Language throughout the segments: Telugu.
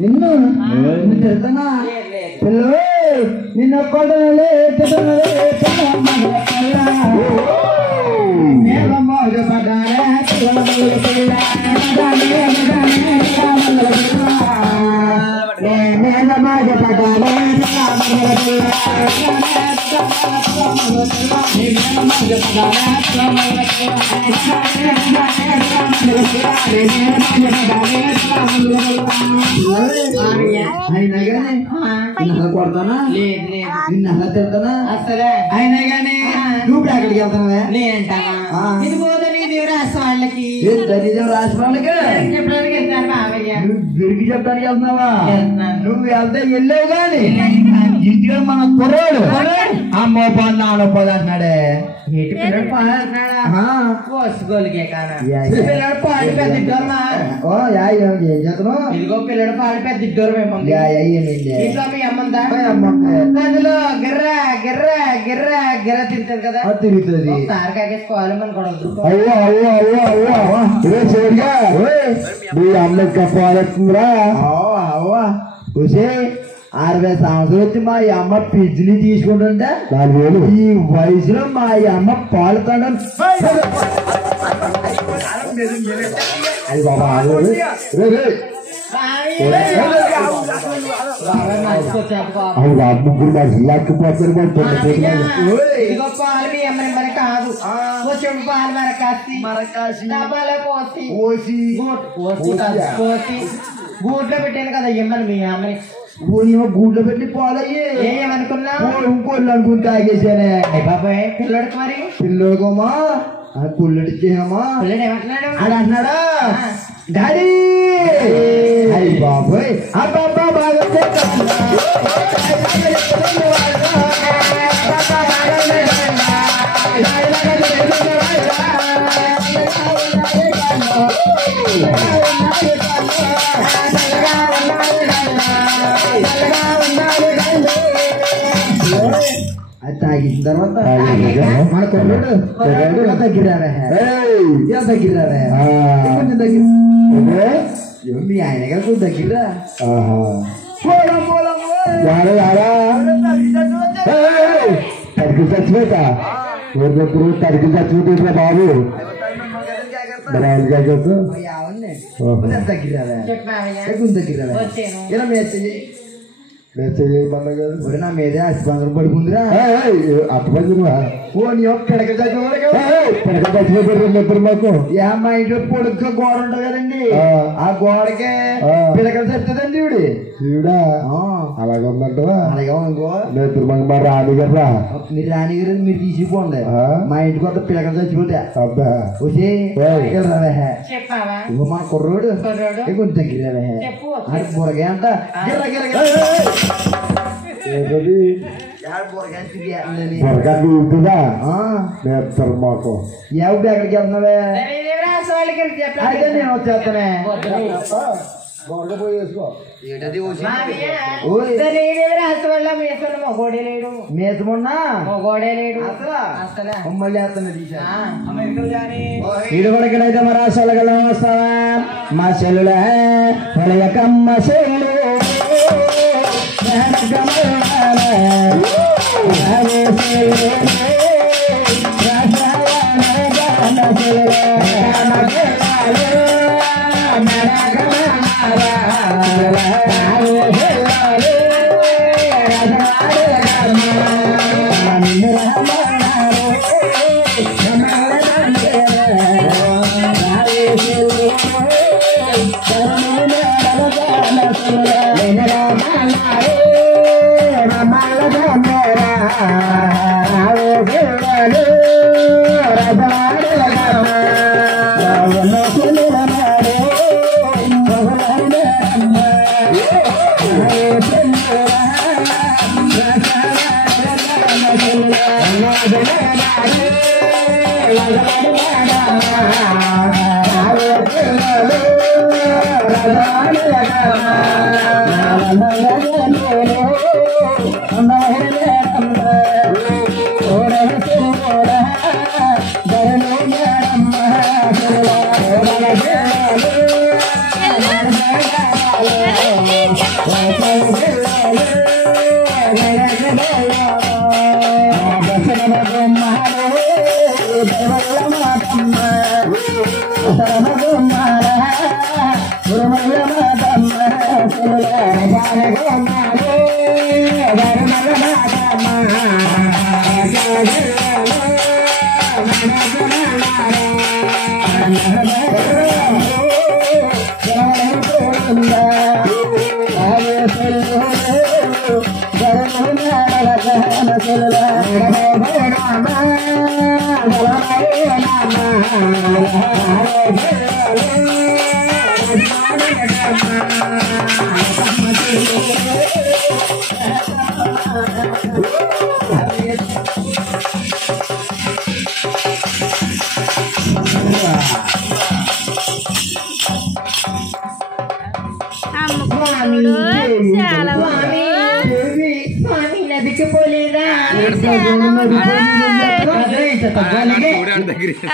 నిన్ను తిడతానా పిల్ల నిన్న కొడలే కొడతానా నిన్న అలా తిడతానా అసలే అయినా గానీ నువ్వు ఎక్కడికి వెళ్తావా నేనంటానా రాష్ట్రాలకి విడికి చెప్పడానికి వెళ్తున్నావా నువ్వు వెళ్తే వెళ్ళావు గాని ఇంటిలో మన కుర్రాడు అమ్మో పన్ను ఆడపోదు అంటున్నాడే పోసుకోలికే కాదు పిల్లడు పాడు పెద్ద ఇదిగో పిల్లడు పాడు పెద్ద ఇద్దరు ఇంట్లో మీ అమ్మందా అందులో గిర్రా గిర్రా గిర్రా గిర్రా తిరుగుతుంది కదా తిరుగుతుంది తారకాకేసుకోవాలి మన కొడదు అయ్యో అయ్యో అయ్యో అయ్యో చూడగా మీ అమ్మకి పోలేస్తుందిరా అవ్వా చూసే 60 సంవత్సరాలు వచ్చి మా అమ్మ పిజ్జిని తీసుకుంటుంటే ఈ వయసులో మా అమ్మ పాలుతాడని అది బాబా ముగ్గురు లేకపోతారు పాలు మీ అమ్మని మరి కాదు చెడు పాలు మరకాసి డబ్బాలో పోసి గూట్లో పెట్టాను కదా ఇమ్మని మీ అమ్మని గూట్లో పెట్టి పాలయ్యే ఏమనుకున్నా ఇంకోళ్ళు అనుకుని తాగేసానే బాబాయ్ పిల్లడికి మరి పిల్లడికోమా పుల్లడిచ్చేమా పిల్లడు ఏమంటున్నాడు అది అన్నాడా డాడీ అయ్యి బాబోయ్ అబ్బా బాగా అది తాగిన తర్వాత మన కొన్నాడు తగ్గిరారా తగ్గిరారా కొంచెం తగ్గి మీ ఆయన గారు తగ్గిరా తడికి చచ్చిపోత తడికి చచ్చిపోతే బాబు తగ్గిరారా ఇలా నా మీదే ఆస్పత్రి పడుకుందిరా అట్టపడుకున్నా పిడక చచ్చిపోతారు మాకు మా ఇంట్లో పొడుగ్గా గోడ ఉంటుంది కదండి ఆ గోడకే పిడకలు చెప్తుందండి ఈవిడా అలాగే ఉందంటవా అలాగే అనుకో మా రాణి గారు మీరు రాణి గారు మీరు తీసుకుపోండి మా ఇంటికి వద్ద పిడకలు చచ్చిపోతే అబ్బా వచ్చి మా కుర్రోడు కొంచెం తగ్గిరావే అది బురగా అంట మాకు ఎవరు ఎక్కడికి వెళ్తున్నావే అయితే నేను వచ్చేస్తానే మేసమున్నా మళ్ళీ ఇడు కూడా ఇక్కడైతే మా రాష్ట్రాల వస్తావా మా చెల్లులే కమ్మ చెల్లు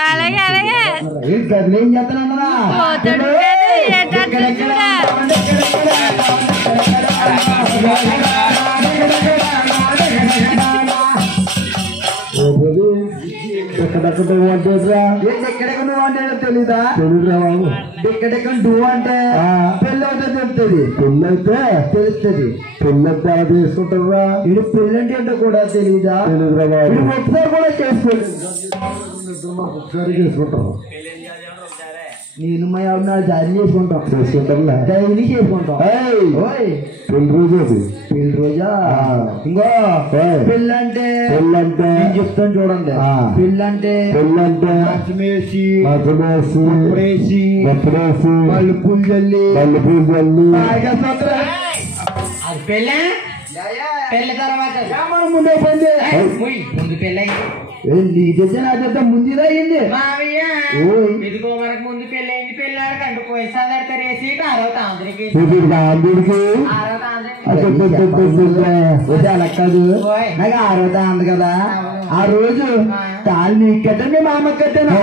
అలాగే అలాగే ఏం చేస్తానన్నా ఎక్కడెక్కడ వంటేదిరా ఎక్కడెక్కడ నువ్వు అంటే తెలీదా తెలీదురా బాబు ఎక్కడెక్కడ నువ్వు అంటే పెళ్ళి అయితే తెలుస్తుంది పెళ్ళి అయితే తెలుస్తుంది పెళ్ళి అయితే అలా చేసుకుంటారా ఇది పెళ్ళి అంటే ఏంటో కూడా తెలీదా తెలీదురా బాబు ఒకసారి కూడా చేసుకోలేదు ఒకసారి చేసుకుంటారు నేను మా ఆవిడ జారీ చేసుకుంటాం డైలీ చేసుకుంటాం పెళ్లి రోజు అది పెళ్లి రోజా ఇంకో పెళ్ళి అంటే నేను చెప్తాను చూడండి పెళ్ళి అంటే మచ్చమేసి మల్లెపూలు చల్లి అది పెళ్ళా పెళ్లి తర్వాత ముందే పని ముందు పెళ్ళి ముందు అయింది ఇదిగో మనకు ముందు పెళ్ళి అయింది పెళ్ళాడు కంటు పోయి సదడతారేసి ఆరో తాంద్రికి అలా కాదు నాకు ఆరో తాంది కదా ఆ రోజు తాళ్ళు నీకు కట్టండి మా అమ్మకి కట్టాను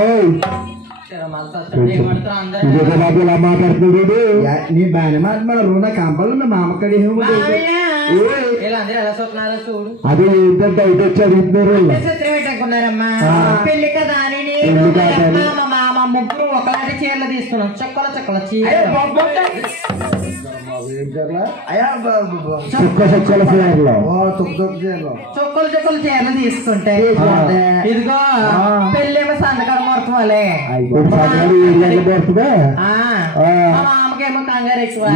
ఇలా మాట్లాడుతున్నాడు నీ బాగానే మాట్లాడు నా కంపలు మా అమ్మ కడి అదే ఏంటంటే అయితే వచ్చి అడుగుతున్నారు పెట్టుకున్నారమ్మా పెళ్లి కదా అని మా మామ ముగ్గురు ఒకలాంటి చీరలు తీసుకున్నాం చక్కల చక్కల చీర చొక్కలు చొక్కలు చీరలు తీసుకుంటే ఇదిగో పెళ్ళేమో సందకాడ మొరకమాలే మామకేమో కంగారు ఎక్కువ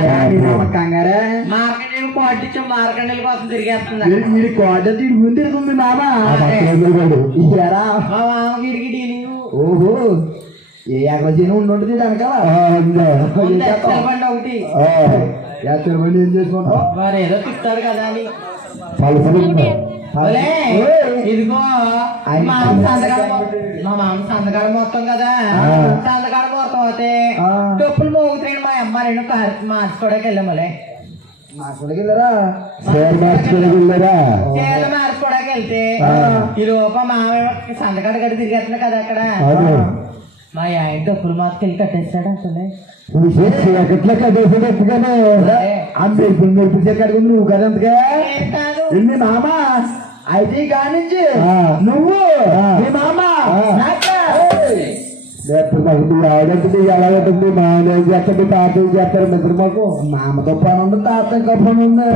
కంగారే మార్కెట్ కోటించాం మార్కెట్ కోసం తిరిగేస్తుంది కోట ముందు తిరుగుతుంది మామ మా మామ వీడికి డీలింగ్ ఓహో ఏ యాక్రజీని ఉండుంటుంది దానికబండి ఒకటి బండి ఏం చేసుకుంటాం వారు ఏదో తిప్తారు కదా అని ఇదిగో మా మామ సందకాడ మొత్తం కదా సందకాడ మొత్తం అయితే డబ్బులు మోగుతాయి మా అమ్మ రెండు మార్చుకోవడానికి వెళ్ళామలే చీరలు మార్చుకోవడానికి వెళ్తే ఈ లోప మామ సందకాడ గడి తిరిగేస్తున్నా కదా అక్కడ మా ఆయన డబ్బులు మార్చుకెళ్ళి కట్టేస్తాడు అసలే ఎట్లా కట్టేసాడుగానే అందరు నేర్పించే కడుగు నువ్వు కదంతగా ఎన్ని మామ అయితే కానించి నువ్వు మీ మామ ఆవిడంటే ఎలా ఉంటుంది మామూలు ఏం చేస్తాడు తాత ఏం చేస్తారు నిద్ర మాకు మామతో పని ఉంది తాత ఇంకా పని ఉంది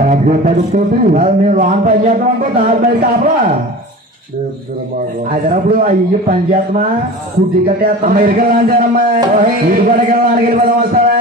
పడుతుంది మేము వాన్ పని చేద్దాం అనుకో తాత బయట తాపలా అదనప్పుడు అయ్యి పని చేస్తామా కుట్టి కట్టేస్తాం అమెరికా లాంచారమ్మా ఇటు కూడా వెళ్ళిపోదాం వస్తావా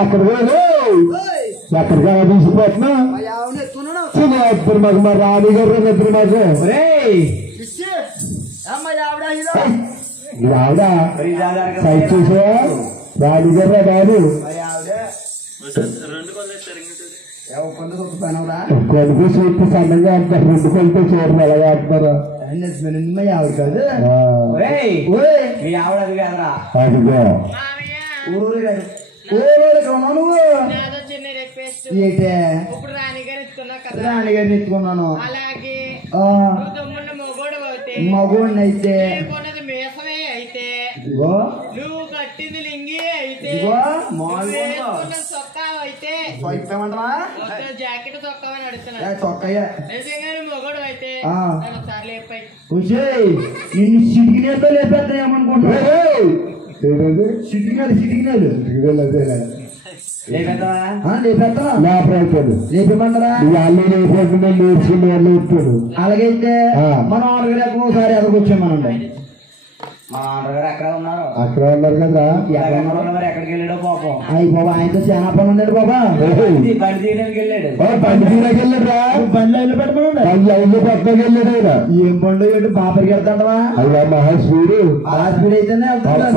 ఎక్కడ ఎక్కడికి తీసుకుపోతున్నా ఇప్పుడు మాకు మా రాణి గారు ఎప్పుడు మాకు ఆవిడ సైట్ చూసా రాణి గారు బాబు కొడుకు చూస్తే సన్నగా అంటారు 2 కొలతో చూడండి అలాగే అంటున్నారు ఆవిడ కాదు అదిగో ఊరు నువ్వు ఇప్పుడు రాణిగారు రాణిగారిని ఎత్తుకున్నాను అలాగే మగోడిని అయితే మేసమే అయితే ఇదిగో నువ్వు కట్టింది లింగి అయితే చొక్కా అయితే జాకెట్ చొక్కామని అడుగుతున్నా చొక్కయ్య నిజంగానే మొగడు అయితే ఒకసారి లేపాయి నిన్ను సిటికినేతో లేపేద్దాం ఏమనుకుంటున్నాడు సిటికినాడు లేపేమంటారా అలాగైతే మనం ఒకసారి ఎదగొచ్చామనండి మా నాన్నగారు ఎక్కడ ఉన్నారు అక్కడ ఉన్నారు కదా ఎక్కడికి వెళ్ళాడో పాపం అయ్యి బాబా ఆయనతో చాలా పని ఉన్నాడు బాబా బండి తీయడానికి వెళ్ళాడు బండి తీయడానికి వెళ్ళాడురా బండి లైన్లో పెట్టమన్నాడు బండి లైన్లో పెట్టడానికి వెళ్ళాడు ఆయన ఏం బండి ఏంటి బాపరికి వెళ్తాడవా అయ్యా మహాస్పీడు మహాస్పీడ్ అయితేనే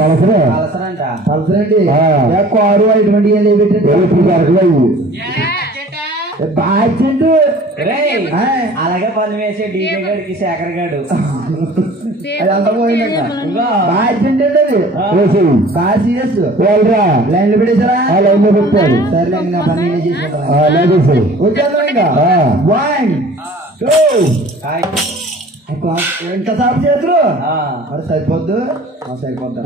పలసరండి కారు ఇటువంటి ఏం పెట్టండి బాధ్యండు అలాగే పని వేసే డీజే గారికి శేఖర్ గారు అదంతా పోయిందట బాధ్యండి కాసీఎస్ లైన్ లో పెట్టేశారా లైన్ లో పెట్టారు సరే నా పని చేసుకుంటాను వచ్చేద్దాం ఇంకా 1 2 ఎంత సాపు చేతులు మరి సరిపోద్దు సరిపోద్దా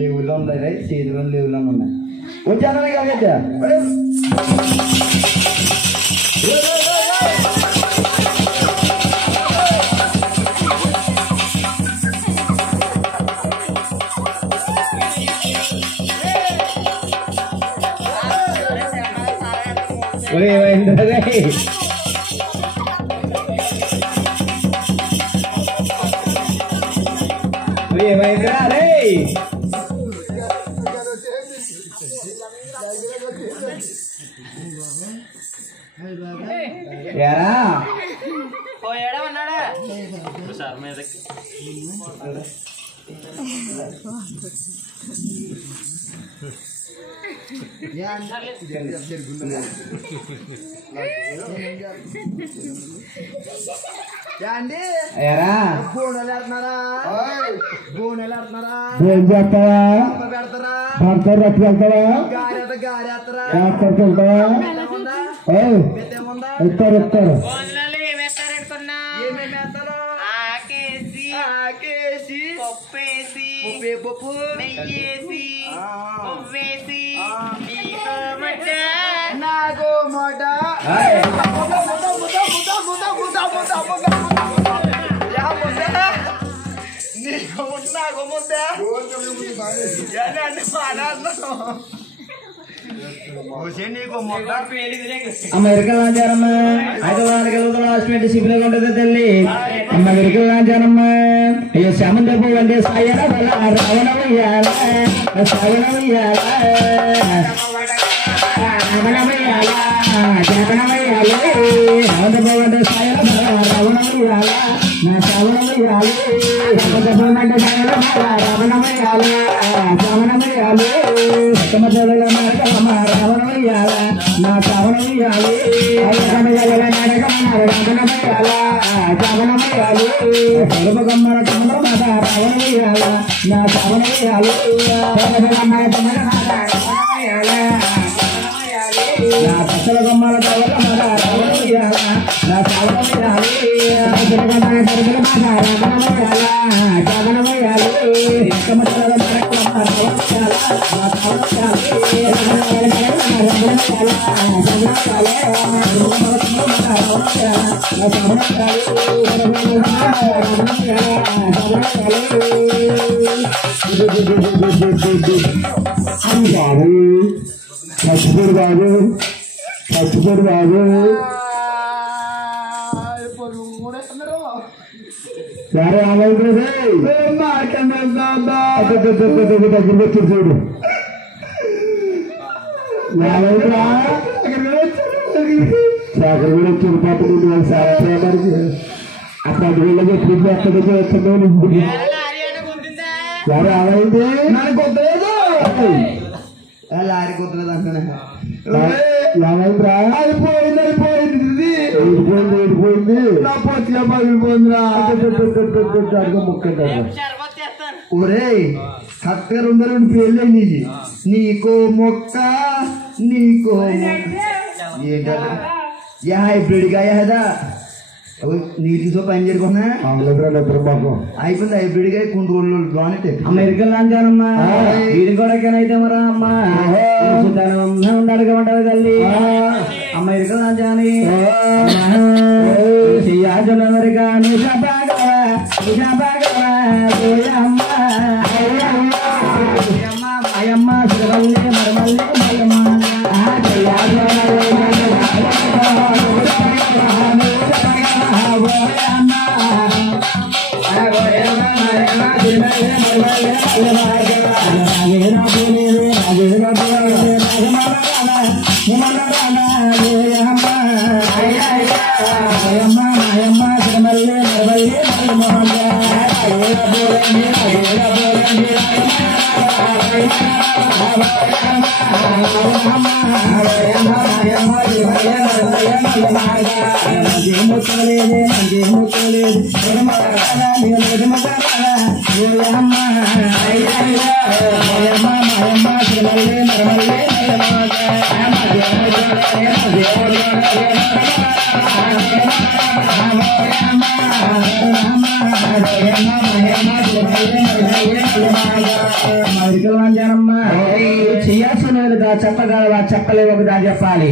లీవుల్లో ఉన్నాయి చేతులు లీవుల్లో ఉన్నాయి వచ్చేద్దాం ఇంకా పోయాడా అన్నాడా పప్పు నెయ్యేసి ఉవ్వేసి నాకు మొట అమెరికా లాంచారమ్మా 5 వారాలు హాస్పిటల్ శిబిలో ఉంటుంది తల్లి అమెరికా లాంచారమ్మా అయ్యో శామంత పువ్వు అంటే సాయన రావణమయ్యాల సరే చూడు అక్కడ కూడా తిరుపతి సాయడానికి అక్కడ వీళ్ళకి ఎప్పుడు ఎక్కడ చేస్తున్నావు ఏమైంది నాకు కొట్టలేదు లారీ కుదరదు అంటున్నా ఏమైందిరా అయిపోయింది నా పొత్తిగా పగిలిపోయిందిరా ముక్కండి ఒరే చక్కగా 2 పేర్లు నీకు నీకో మొక్క నీకో ఏంటంటే యా హైబ్రిడ్ గా యదా నీటితో పని చేయకుండా అయిపోయింది హైబ్రిడ్ గా కొన్ని రోజులు బాగుంటే అమెరికన్ లాంచానమ్మా వీడి కొడకనైతే మరా అమ్మా ఉండడుగా తల్లి అమెరికన్ లాంచాని అమెరికా అయ్యమ్మ శివల్లి మరమల్లి చెప్పగలవా చెప్పలేవు ఒకదా చెప్పాలి